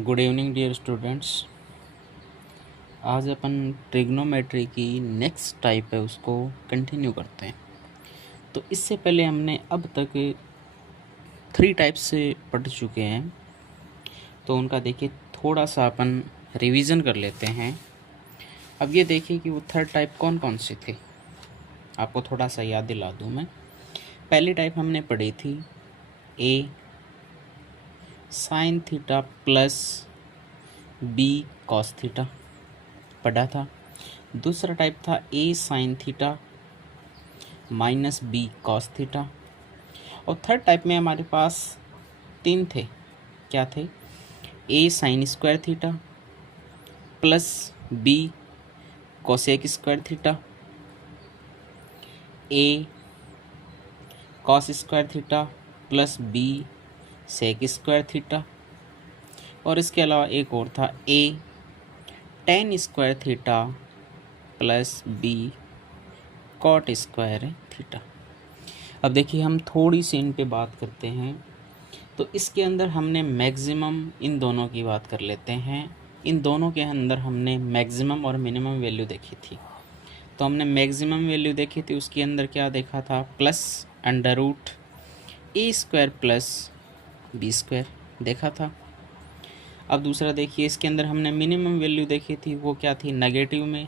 Good evening dear students. आज अपन trigonometry की नेक्स्ट टाइप है उसको कंटिन्यू करते हैं। तो इससे पहले हमने अब तक 3 टाइप्स से पढ़ चुके हैं, तो उनका देखिए थोड़ा सा अपन रिवीजन कर लेते हैं। अब ये देखिए कि वो थर्ड टाइप कौन कौन से थे, आपको थोड़ा सा याद दिला दूँ मैं। पहली टाइप हमने पढ़ी थी A sine theta plus B cos theta पढ़ा था। दूसरा टाइप था A sine theta minus B cos theta. और थर्ड टाइप में हमारे पास 3 थे। क्या थे? A sine square theta plus B cosec square theta, A cos square theta plus B sec square theta. और इसके अलावा एक और था A tan square theta plus B cot square theta. अब देखिए हम थोड़ी सी इन पे बात करते हैं। तो इसके अंदर हमने मैक्सिमम इन दोनों की बात कर लेते हैं। इन दोनों के अंदर हमने मैक्सिमम और मिनिमम वैल्यू देखी थी। तो हमने मैक्सिमम वैल्यू देखी थी, उसके अंदर क्या देखा था? प्लस अंडर रूट ए स्क्वायर प्लस बी स्क्वायर देखा था। अब दूसरा देखिए, इसके अंदर हमने मिनिमम वैल्यू देखी थी, वो क्या थी? नेगेटिव में,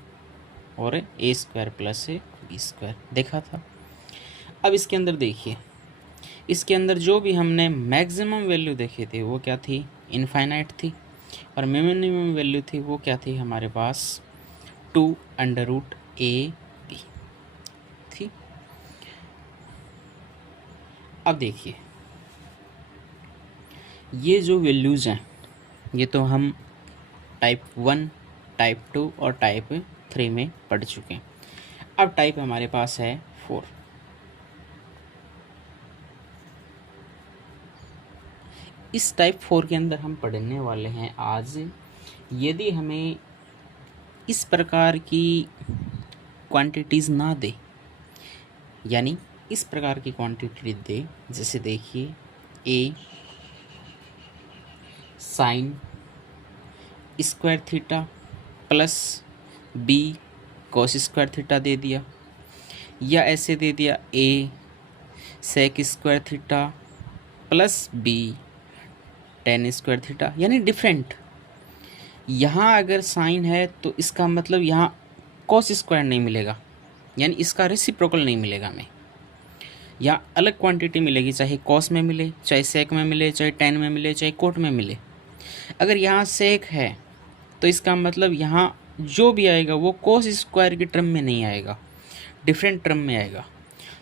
और ए स्क्वायर प्लस बी स्क्वायर देखा था। अब इसके अंदर देखिए, इसके अंदर जो भी हमने मैक्सिमम वैल्यू देखी थी वो क्या थी? इनफाइनाइट थी। और मिनिमम वैल्यू थी वो क्या थी हमारे पास? 2 अंडर रूट ए बी थी। अब देखिए ये जो वैल्यूज़ हैं ये तो हम टाइप 1, टाइप 2 और टाइप 3 में पढ़ चुके हैं। अब टाइप हमारे पास है 4। इस टाइप 4 के अंदर हम पढ़ने वाले हैं आज, यदि हमें इस प्रकार की क्वांटिटीज़ ना दे, यानी इस प्रकार की क्वांटिटी दे, जैसे देखिए a sine square theta plus B cos square theta दे दिया, या ऐसे दे दिया a sec square theta plus b tan square theta, यानी डिफरेंट। यहाँ अगर साइन है तो इसका मतलब यहाँ कॉस स्क्वायर नहीं मिलेगा, यानी इसका रेसिप्रोकल नहीं मिलेगा हमें। यहाँ अलग क्वांटिटी मिलेगी, चाहे कॉस में मिले, चाहे सेक में मिले, चाहे टेन में मिले, चाहे कोट में मिले। अगर यहाँ सेक है तो इसका मतलब यहाँ जो भी आएगा वो कॉस स्क्वायर की टर्म में नहीं आएगा, डिफरेंट टर्म में आएगा।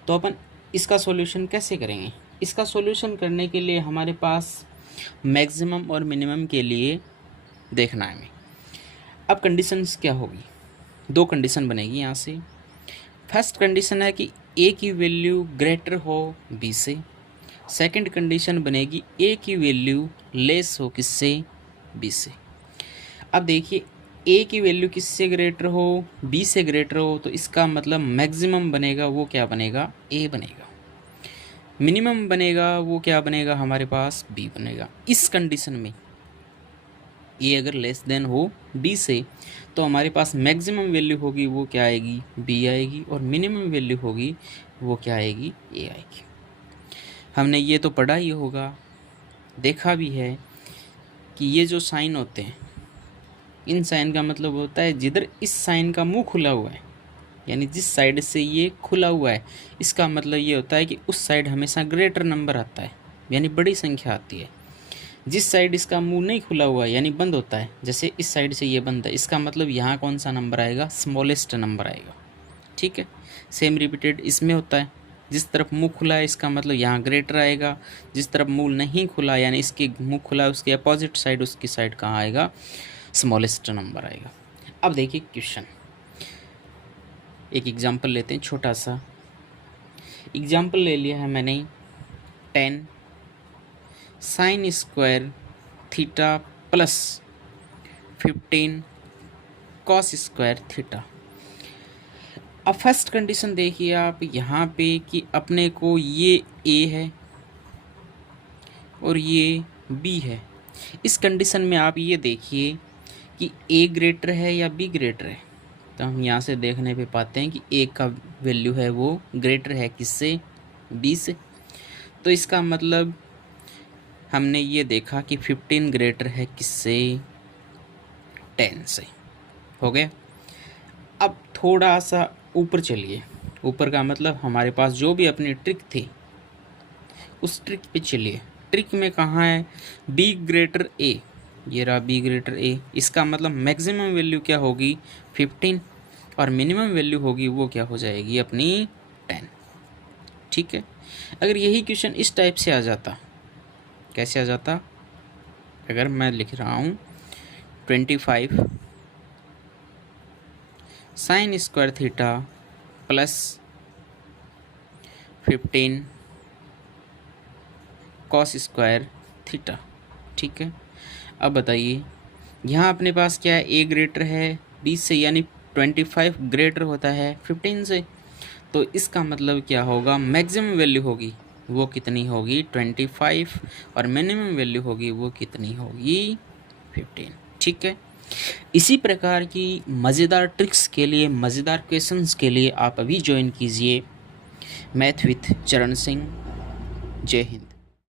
तो अपन इसका सॉल्यूशन कैसे करेंगे? इसका सॉल्यूशन करने के लिए हमारे पास मैक्सिमम और मिनिमम के लिए देखना है हमें। अब कंडीशंस क्या होगी? 2 कंडीशन बनेगी यहाँ से। फर्स्ट कंडीशन है कि ए की वैल्यू ग्रेटर हो बी से। सेकंड कंडीशन बनेगी ए की वैल्यू लेस हो किससे? बी से। अब देखिए ए की वैल्यू किससे ग्रेटर हो? बी से ग्रेटर हो, तो इसका मतलब मैक्सिमम बनेगा वो क्या बनेगा? ए बनेगा। मिनिमम बनेगा वो क्या बनेगा हमारे पास? बी बनेगा। इस कंडीशन में ए अगर लेस देन हो बी से तो हमारे पास मैक्सिमम वैल्यू होगी वो क्या आएगी? बी आएगी। और मिनिमम वैल्यू होगी वो क्या आएगी? ए आएगी। हमने ये तो पढ़ा ही होगा, देखा भी है कि ये जो साइन होते हैं, इन साइन का मतलब होता है जिधर इस साइन का मुंह खुला हुआ है, यानी जिस साइड से ये खुला हुआ है, इसका मतलब ये होता है कि उस साइड हमेशा ग्रेटर नंबर आता है, यानी बड़ी संख्या आती है। जिस साइड इसका मुंह नहीं खुला हुआ है यानी बंद होता है, जैसे इस साइड से ये बंद है, इसका मतलब यहाँ कौन सा नंबर आएगा? स्मॉलेस्ट नंबर आएगा। ठीक है, सेम रिपीटेड इसमें होता है। जिस तरफ मुंह खुला है इसका मतलब यहाँ ग्रेटर आएगा, जिस तरफ मुंह नहीं खुला यानी इसके मुंह खुला है उसके अपोजिट साइड, उसकी साइड कहाँ आएगा? स्मॉलेस्ट नंबर आएगा। अब देखिए क्वेश्चन, एक एग्जाम्पल लेते हैं, छोटा सा एग्जाम्पल ले लिया है मैंने। 10 sign square theta plus 15 cos square theta. अब फर्स्ट कंडीशन देखिए आप यहाँ पे कि अपने को ये ए है और ये बी है, इस कंडीशन में आप ये देखिए कि ए ग्रेटर है या बी ग्रेटर है। तो हम यहाँ से देखने पे पाते हैं कि ए का वैल्यू है वो ग्रेटर है किससे, बी से। तो इसका मतलब हमने ये देखा कि 15 ग्रेटर है किससे, 10 से। हो गया। अब थोड़ा सा ऊपर चलिए, ऊपर का मतलब हमारे पास जो भी अपनी ट्रिक थी उस ट्रिक पे चलिए। ट्रिक में कहाँ है, बी ग्रेटर ए, ये रहा बी ग्रेटर ए। इसका मतलब मैक्सिमम वैल्यू क्या होगी 15 और मिनिमम वैल्यू होगी वो क्या हो जाएगी अपनी 10। ठीक है। अगर यही क्वेश्चन इस टाइप से आ जाता, कैसे आ जाता, अगर मैं लिख रहा हूँ 25 sign square theta plus 15 cos square theta. ठीक है। अब बताइए यहाँ अपने पास क्या है, ए ग्रेटर है 20 से, यानी 25 ग्रेटर होता है 15 से। तो इसका मतलब क्या होगा, मैक्सिमम वैल्यू होगी वो कितनी होगी 25 और मिनिमम वैल्यू होगी वो कितनी होगी 15। ठीक है। इसी प्रकार की मज़ेदार ट्रिक्स के लिए, मज़ेदार क्वेश्चंस के लिए आप अभी ज्वाइन कीजिए मैथ विथ चरण सिंह। जय हिंद।